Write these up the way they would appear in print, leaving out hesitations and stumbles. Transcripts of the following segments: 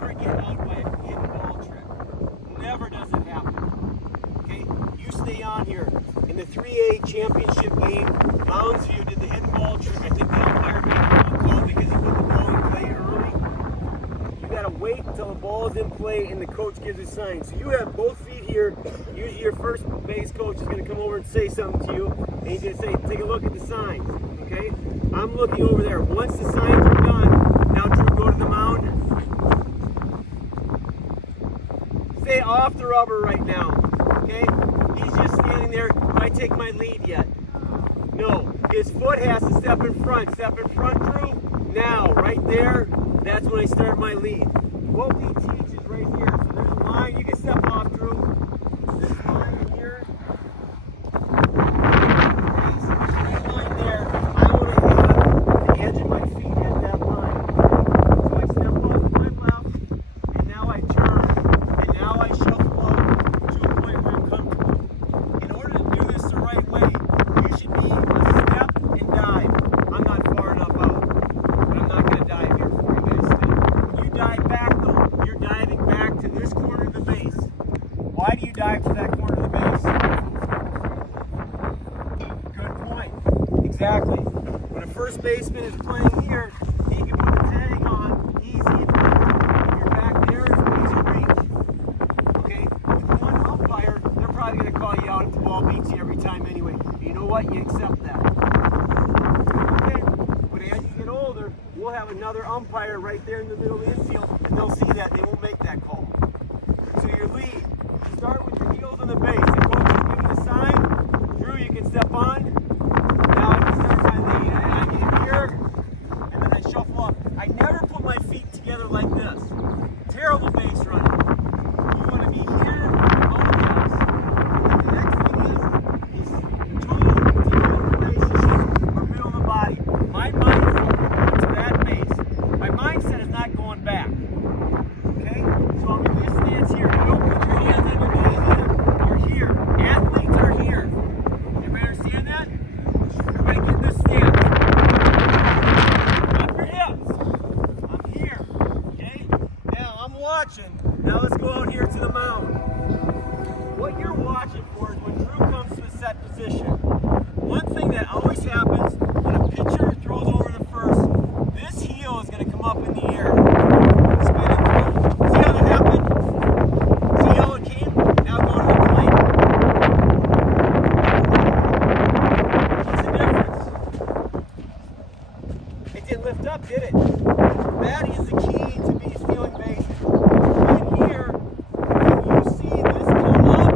never get out by a hidden ball trick. Never does it happen. Okay? You stay on here. In the 3A championship game, Mounds View did the hidden ball trick. I think the umpire made the wrong call because he put the ball in play early. You gotta wait until the ball is in play and the coach gives a sign. So you have both feet here. Usually your first base coach is gonna come over and say something to you, and he's gonna say, take a look at the signs. Okay? I'm looking over there. Once the signs are done, now Drew, go to the mound. Stay off the rubber right now. Okay? He's just standing there. Do I take my lead yet? No. His foot has to step in front. Step in front, Drew. Now, right there, that's when I start my lead. What we teach is right here. So there's a line. You can step off, Drew. This line in here. That line there. I want to have the edge of my feet at that line. So I step off to my left, and now I turn, and now I shuffle up to a point where I'm comfortable. In order to do this the right way, you should be a step and dive. I'm not far enough out, but I'm not going to dive here for you guys today. When you dive back though, you're diving back to this corner of the base. Why do you dive to that corner of the base? Good point. Exactly. When a first baseman is playing here, he can put the tag on easy. If you're back there, it's easy reach. Okay? With one umpire, they're probably going to call you out if the ball beats you every time anyway. You know what? You accept that. Okay? But as you get older, we'll have another umpire right there in the middle of the infield, and they'll see that. They won't make that call. So your lead, start with your heels on the base. The coach is giving a sign. Drew, you can step on. Now I can start my lead. I get here, and then I shuffle up. I never put my feet together like this. Terrible base running. You want to be here, on the base. And the next thing is toe-to-toe relationship or middle of the body. My mind is going to that base. My mindset is not going back. Okay? So I'm in this stance here. You don't put your hands on your knees. You're here. Athletes are here. Everybody understand that? Everybody get in this stance. Up your hips. I'm here. Okay? Now I'm watching. Now let's go out here to the mound. What you're watching for is when Drew comes to the set position. One thing that always happens when a pitcher throws over to first, this heel is going to come up in the air. Spin it through. See how that happened? See how it came? Now go to the plate. What's the difference? It didn't lift up, did it? That is the key to be stealing bases. In here, if you see this come up,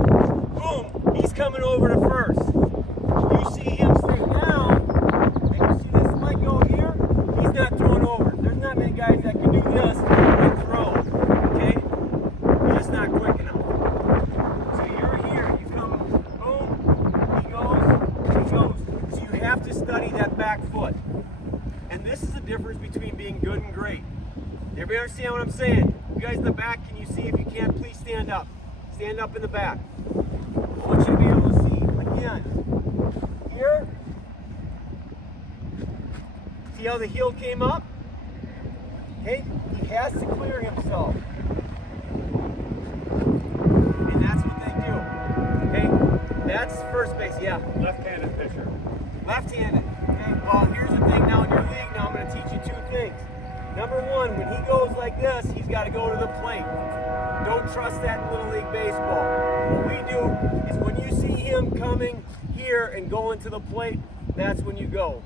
boom, he's coming over to first. You see him stay down, and you see this leg go here, he's not throwing over. There's not many guys that can do this and throw, okay? You're just not quick enough. So you're here, you come, boom, he goes. So you have to study that back foot. And this is the difference between being good and great. Everybody understand what I'm saying? You guys in the back, can you see? If you can't, please stand up. Stand up in the back. I want you to be able to see. Again, here. See how the heel came up? Okay, he has to clear himself. And that's what they do. Okay, that's first base, yeah. Left-handed pitcher. Left-handed. Okay, well, here's the thing now in your league. Now I'm going to teach you two things. Number one, when he goes like this, he's got to go to the plate. Don't trust that in Little League Baseball. What we do is when you see him coming here and going to the plate, that's when you go.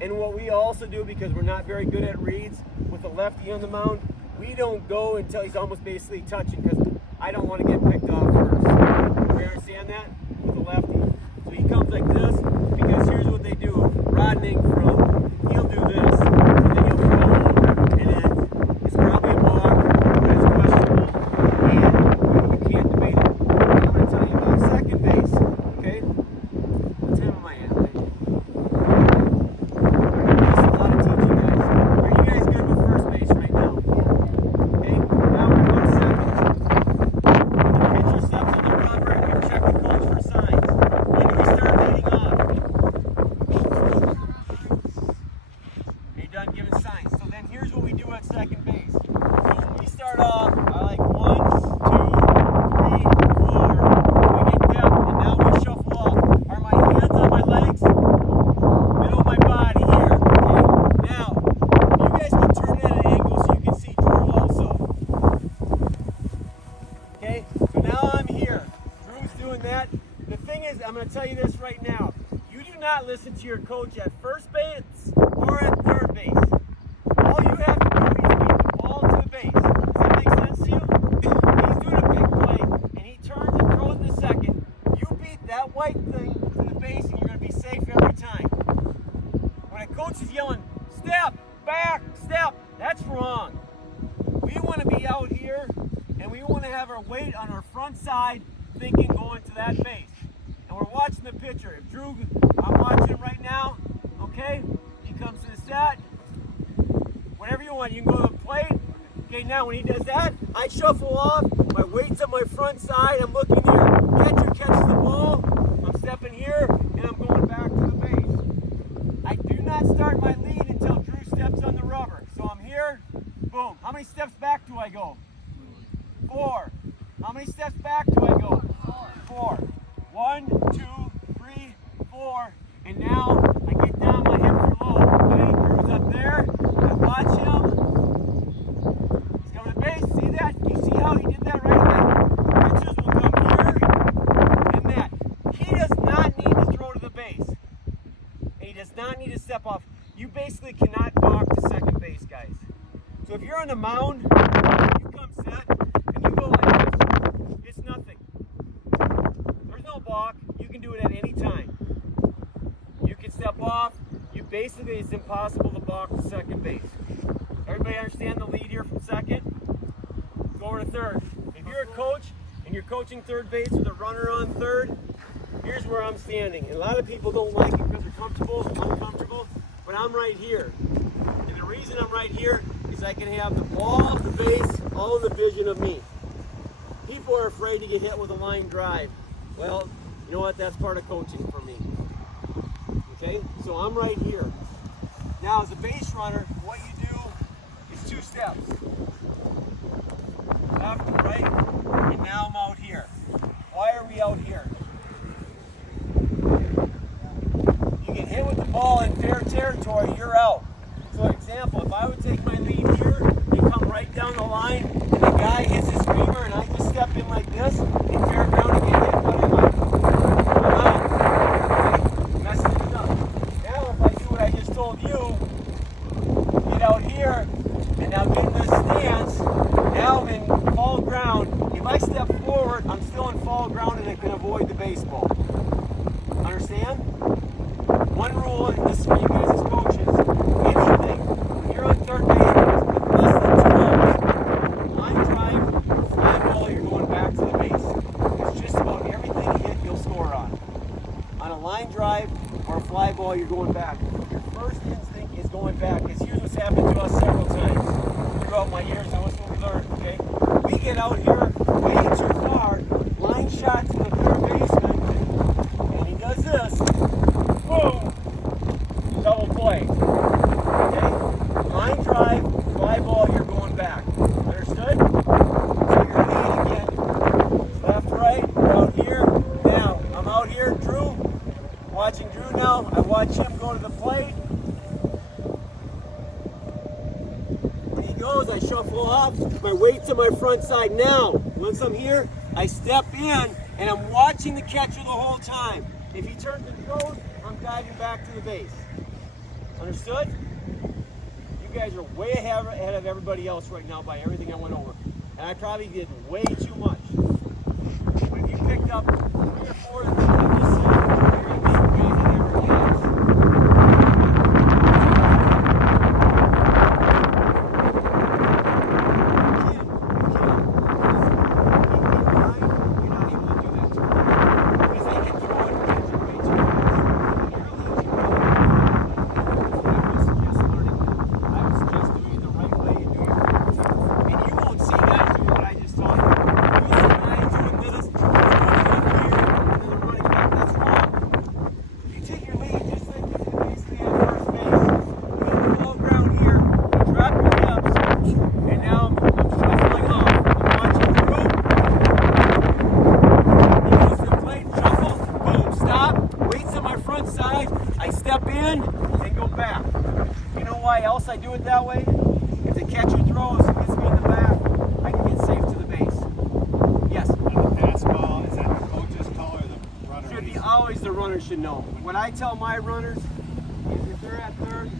And what we also do, because we're not very good at reads with the lefty on the mound, we don't go until he's almost basically touching, because I don't want to get picked off first. You understand that? With the lefty. So he comes like this, because here's what they do. Rodney from, he'll do this, and then he'll throw over, and then it's probably a block, but it's questionable, and you can't debate it. I'm going to tell you about second base, okay? What time am I at? That's a lot of teaching, guys. Are you guys good with first base right now? Okay, now we're going to second. The pitcher steps on the rubber, and we check the coach for signs. When do we start leading off? start off, I like 1, 2, 3, 4. We get depth, and now we shuffle off. Are my hands on my legs? Middle of my body here. Okay? Now, you guys can turn it at an angle so you can see Drew also. Okay? So now I'm here. Drew's doing that. The thing is, I'm going to tell you this right now. You do not listen to your coach at first base or at third base. All you have to do is beat the ball to the base. Does that make sense to you? He's doing a big play, and he turns and throws in a second. You beat that white thing to the base, and you're going to be safe every time. When a coach is yelling, step, back, step, that's wrong. We want to be out here, and we want to have our weight on our front side, thinking going to that base. And we're watching the pitcher. If Drew, I'm watching him right now, okay? He comes to the set. Whatever you want, you can go to the plate. Okay, now when he does that, I shuffle off. My weight's on my front side. I'm looking here. Catcher catches the ball. I'm stepping here, and I'm going back to the base. I do not start my lead until Drew steps on the rubber. So I'm here. Boom. How many steps back do I go? 4. How many steps back do I go? 4. 1, 2, 3, 4. And now I get down, my hips are low. Okay, Drew's up there. I watch him. He's coming to base. See that? You see how he did that right away? Pitchers will come here and that. He does not need to throw to the base. And he does not need to step off. You basically cannot balk to second base, guys. So if you're on the mound, you come set and you go like this. It's nothing. There's no balk. You can do it at any time. You can step off. You basically, it's impossible to balk to second base. Everybody understand the lead here from second? Go over to third. If you're a coach and you're coaching third base with a runner on third, here's where I'm standing. And a lot of people don't like it because they're comfortable, uncomfortable, but I'm right here. And the reason I'm right here is I can have the ball, the base, all in the vision of me. People are afraid to get hit with a line drive. Well, you know what? That's part of coaching for me. Okay? So I'm right here. Now, as a base runner, what you do is 2 steps. Left, right, and now I'm out here. Why are we out here? You get hit with the ball in fair territory, you're out. So, example, if I would take my lead here and come right down the line, and the guy hits his screamer, and I just step in like this, in fair ground and get hit, what am I? I'm out. Messing it up. Now, if I do what I just told you, get out here, and now get in this stance, now I'm in fall ground. If I step forward, I'm still in fall ground, and I can avoid the baseball. Understand? One rule, and this is for you guys as coaches. Anything, when you're on third base with less than 2 outs, line drive or fly ball, you're going back to the base. It's just about everything you hit, you'll score on. On a line drive or a fly ball, you're going back. Your first instinct is going back. Because here's what's happened to us several times throughout my years, and what's what we learned, okay? We get out here way too far, line shot to the third baseman, and he does this. Boom! Double play. Okay? Line drive, fly ball, you're going back. Understood? So you're leading again. Left, right, we're out here. Now, I'm out here, Drew. Watching Drew now. I watch him go to the plate. When he goes, I shuffle off. My weight's on my front side. Now, once I'm here, I step in, and I'm watching the catcher the whole time. If he turns and throws, I'm diving back to the base. Understood? You guys are way ahead of everybody else right now by everything I went over. And I probably did way too much. But if you picked up 3 or 4 of the things I just said, you're going to be way ahead of everybody else. should know. What I tell my runners is if they're at third,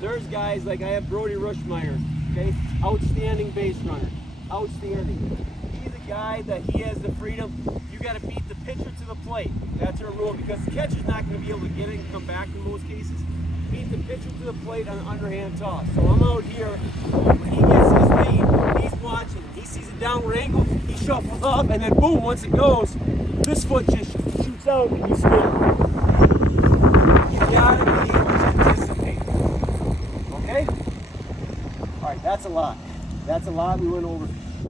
there's guys like I have Brody Rushmeyer, okay? Outstanding base runner. Outstanding. He's a guy that he has the freedom. You got to beat the pitcher to the plate. That's our rule because the catcher's not going to be able to get it and come back in most cases. Beat the pitcher to the plate on an underhand toss. So I'm out here, when he gets his lead, he's watching. He sees a downward angle, he shuffles up, and then boom, once it goes, this foot just shoots out and you spin. You gotta be able to anticipate. Okay? Alright, that's a lot. That's a lot we went over.